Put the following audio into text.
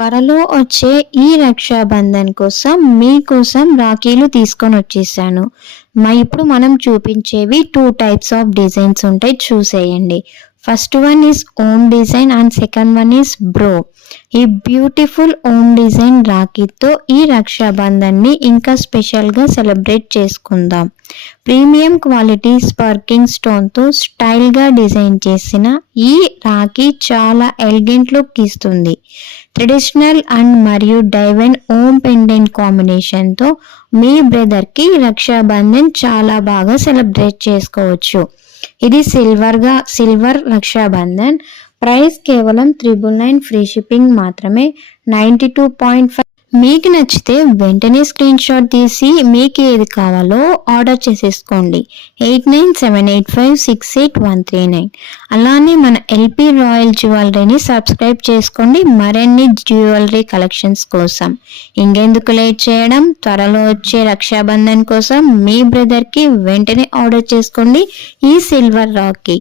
త్వరలో వచ్చే ఈ రక్షాబంధన్ కోసం మీకోసం రాఖీలు తీసుకొని వచ్చేసాను. ఇప్పుడు మనం చూపించేవి 2 టైప్స్ ఆఫ్ డిజైన్స్ ఉంటాయి, చూసేయండి. First one is ohm design and second one is bro. ఈ బ్యూటిఫుల్ ఓమ్ డిజైన్ రాఖీతో ఈ రక్షాబంధన్ని ఇంకా స్పెషల్గా సెలబ్రేట్ చేసుకుందాం. ప్రీమియం క్వాలిటీ స్పార్కింగ్ స్టోన్తో స్టైల్గా డిజైన్ చేసిన ఈ రాఖీ చాలా ఎలిగెంట్ లుక్ ఇస్తుంది. ట్రెడిషనల్ అండ్ మరియు డైమండ్ ఓమ్ పెండెంట్ కాంబినేషన్తో మీ బ్రదర్కి రక్షాబంధన్ చాలా బాగా సెలబ్రేట్ చేసుకోవచ్చు. ఇది సిల్వర్ రక్షాబంధన్. ప్రైస్ కేవలం 999 ఫ్రీ షిప్పింగ్ మాత్రమే. 92.5. మీకు నచ్చితే వెంటనే స్క్రీన్ షాట్ తీసి మీకు ఏది కావాలో ఆర్డర్ చేసేసుకోండి. 8978568139. అలానే మన ఎల్పి రాయల్ జ్యువెలరీని సబ్స్క్రైబ్ చేసుకోండి మరిన్ని జ్యువెలరీ కలెక్షన్స్ కోసం. ఇంకెందుకు లేట్ చేయడం, త్వరలో వచ్చే రక్షాబంధన్ కోసం మీ బ్రదర్కి వెంటనే ఆర్డర్ చేసుకోండి ఈ సిల్వర్ రాఖీ.